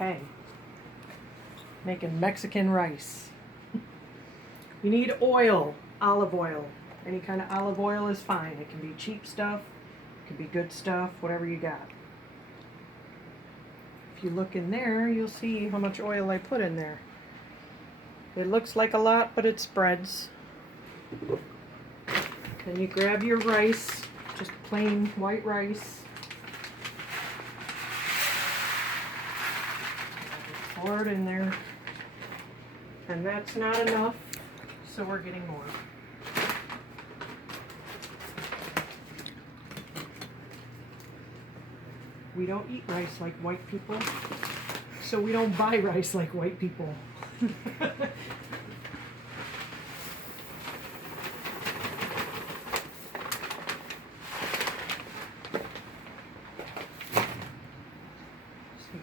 Okay. Making Mexican rice. You need oil, olive oil. Any kind of olive oil is fine. It can be cheap stuff, it can be good stuff, whatever you got. If you look in there, you'll see how much oil I put in there. It looks like a lot, but it spreads. Then you grab your rice, just plain white rice. Pour it in there. And that's not enough, so we're getting more. We don't eat rice like white people, so we don't buy rice like white people. You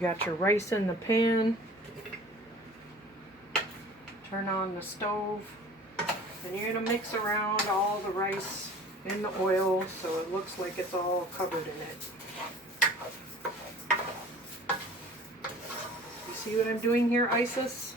got your rice in the pan. Turn on the stove. Then you're going to mix around all the rice in the oil so it looks like it's all covered in it. You see what I'm doing here, Isis?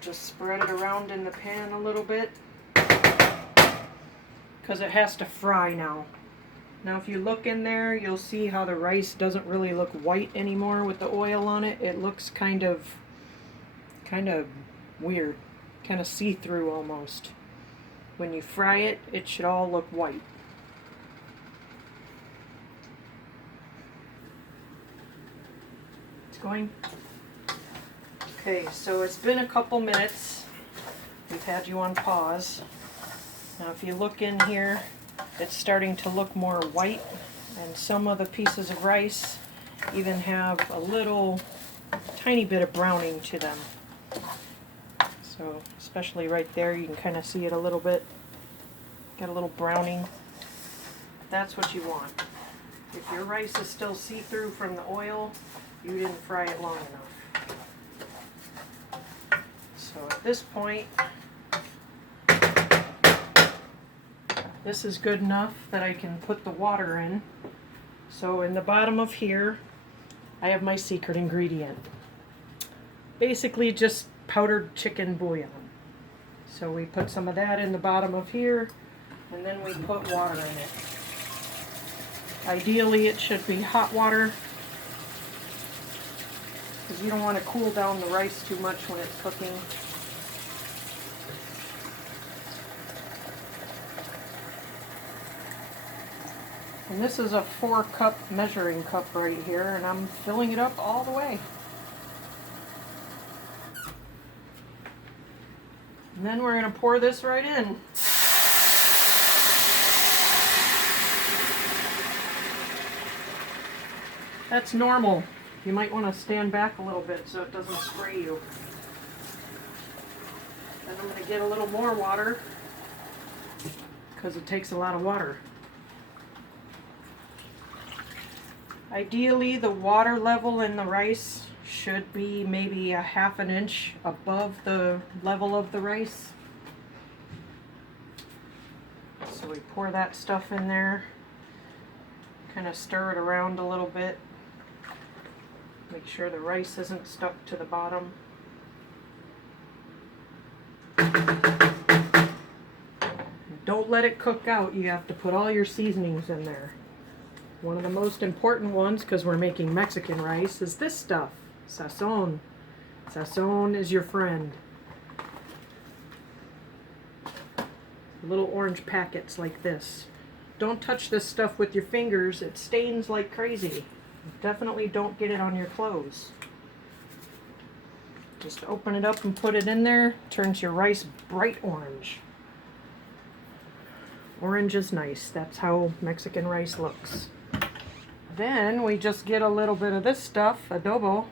Just spread it around in the pan a little bit because it has to fry now. Now if you look in there, you'll see how the rice doesn't really look white anymore with the oil on it. It looks kind of weird, kind of see-through almost. When you fry it, it should all look white. It's going. Okay, so it's been a couple minutes. We've had you on pause. Now if you look in here, it's starting to look more white, and some of the pieces of rice even have a little tiny bit of browning to them. So especially right there, you can kind of see it a little bit. Got a little browning. That's what you want. If your rice is still see-through from the oil, you didn't fry it long enough. So at this point, this is good enough that I can put the water in. So in the bottom of here, I have my secret ingredient. Basically just powdered chicken bouillon. So we put some of that in the bottom of here, and then we put water in it. Ideally it should be hot water, because you don't want to cool down the rice too much when it's cooking. And this is a 4-cup measuring cup right here, and I'm filling it up all the way. And then we're going to pour this right in. That's normal. You might want to stand back a little bit so it doesn't spray you. Then I'm going to get a little more water because it takes a lot of water. Ideally, the water level in the rice should be maybe a ½ an inch above the level of the rice. So we pour that stuff in there, kind of stir it around a little bit. Make sure the rice isn't stuck to the bottom. Don't let it cook out. You have to put all your seasonings in there. One of the most important ones, because we're making Mexican rice, is this stuff, sazon. Sazon is your friend. Little orange packets like this. Don't touch this stuff with your fingers. It stains like crazy. Definitely don't get it on your clothes. Just open it up and put it in there. Turns your rice bright orange. Orange is nice. That's how Mexican rice looks. Then we just get a little bit of this stuff, adobo.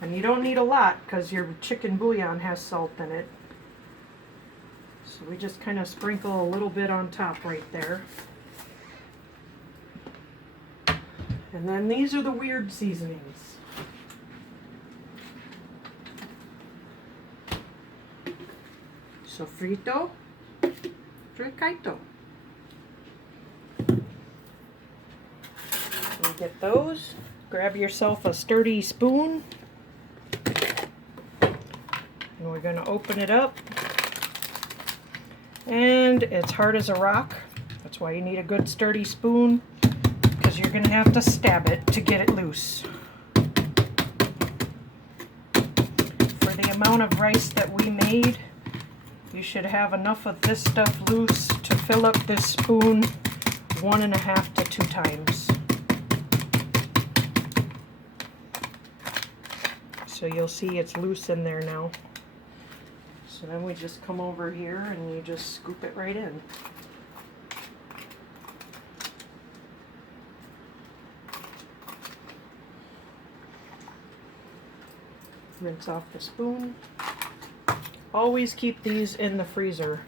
And you don't need a lot because your chicken bouillon has salt in it. So we just kind of sprinkle a little bit on top right there. And then these are the weird seasonings. Sofrito, fricito. You get those. Grab yourself a sturdy spoon. And we're going to open it up. And it's hard as a rock. That's why you need a good sturdy spoon, because you're going to have to stab it to get it loose. For the amount of rice that we made, you should have enough of this stuff loose to fill up this spoon 1.5 to 2 times. So you'll see it's loose in there now. So then we just come over here and you just scoop it right in. Rinse off the spoon. Always keep these in the freezer.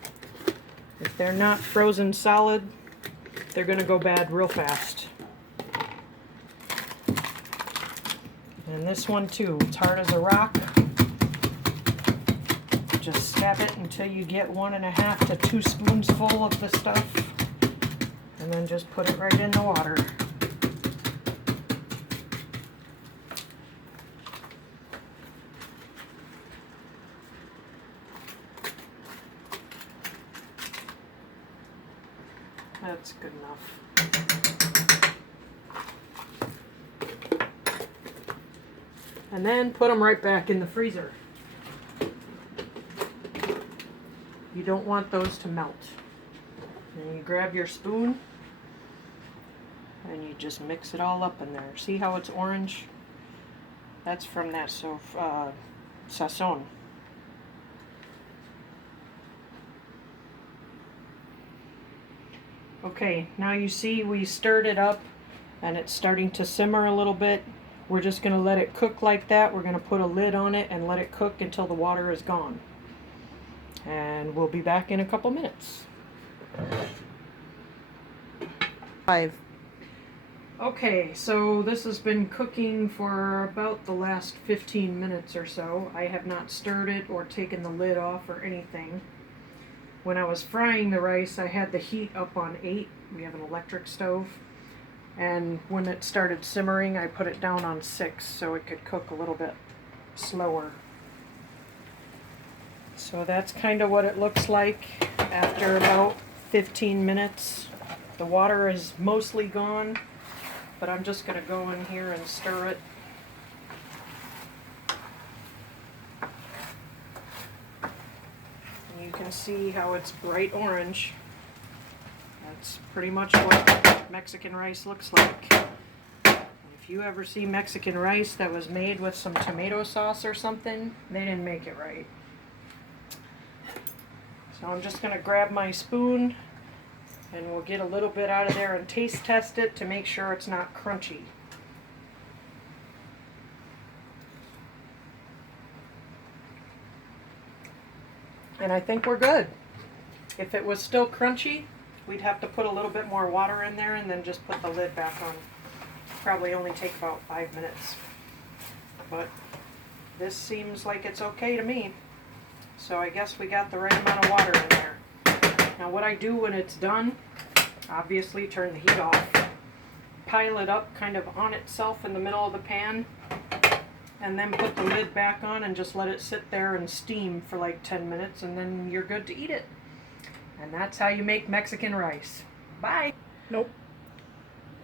If they're not frozen solid, they're going to go bad real fast. And this one too, it's hard as a rock. Just stab it until you get 1.5 to 2 spoonsful of the stuff, and then just put it right in the water. That's good enough. And then put them right back in the freezer. You don't want those to melt. And you grab your spoon and you just mix it all up in there. See how it's orange? That's from that sazon. Okay, now you see we stirred it up and it's starting to simmer a little bit. We're just going to let it cook like that. We're going to put a lid on it and let it cook until the water is gone. And we'll be back in a couple minutes. 5. Okay, so this has been cooking for about the last 15 minutes or so. I have not stirred it or taken the lid off or anything. When I was frying the rice, I had the heat up on 8. We have an electric stove. And when it started simmering, I put it down on 6 so it could cook a little bit slower. So that's kind of what it looks like after about 15 minutes. The water is mostly gone, but I'm just going to go in here and stir it. And you can see how it's bright orange. That's pretty much what Mexican rice looks like. If you ever see Mexican rice that was made with some tomato sauce or something, they didn't make it right. So I'm just going to grab my spoon and we'll get a little bit out of there and taste test it to make sure it's not crunchy. And I think we're good. If it was still crunchy, we'd have to put a little bit more water in there and then just put the lid back on. Probably only take about 5 minutes. But this seems like it's okay to me. So I guess we got the right amount of water in there. Now what I do when it's done, obviously turn the heat off, pile it up kind of on itself in the middle of the pan, and then put the lid back on and just let it sit there and steam for like 10 minutes, and then you're good to eat it. And that's how you make Mexican rice. Bye! Nope.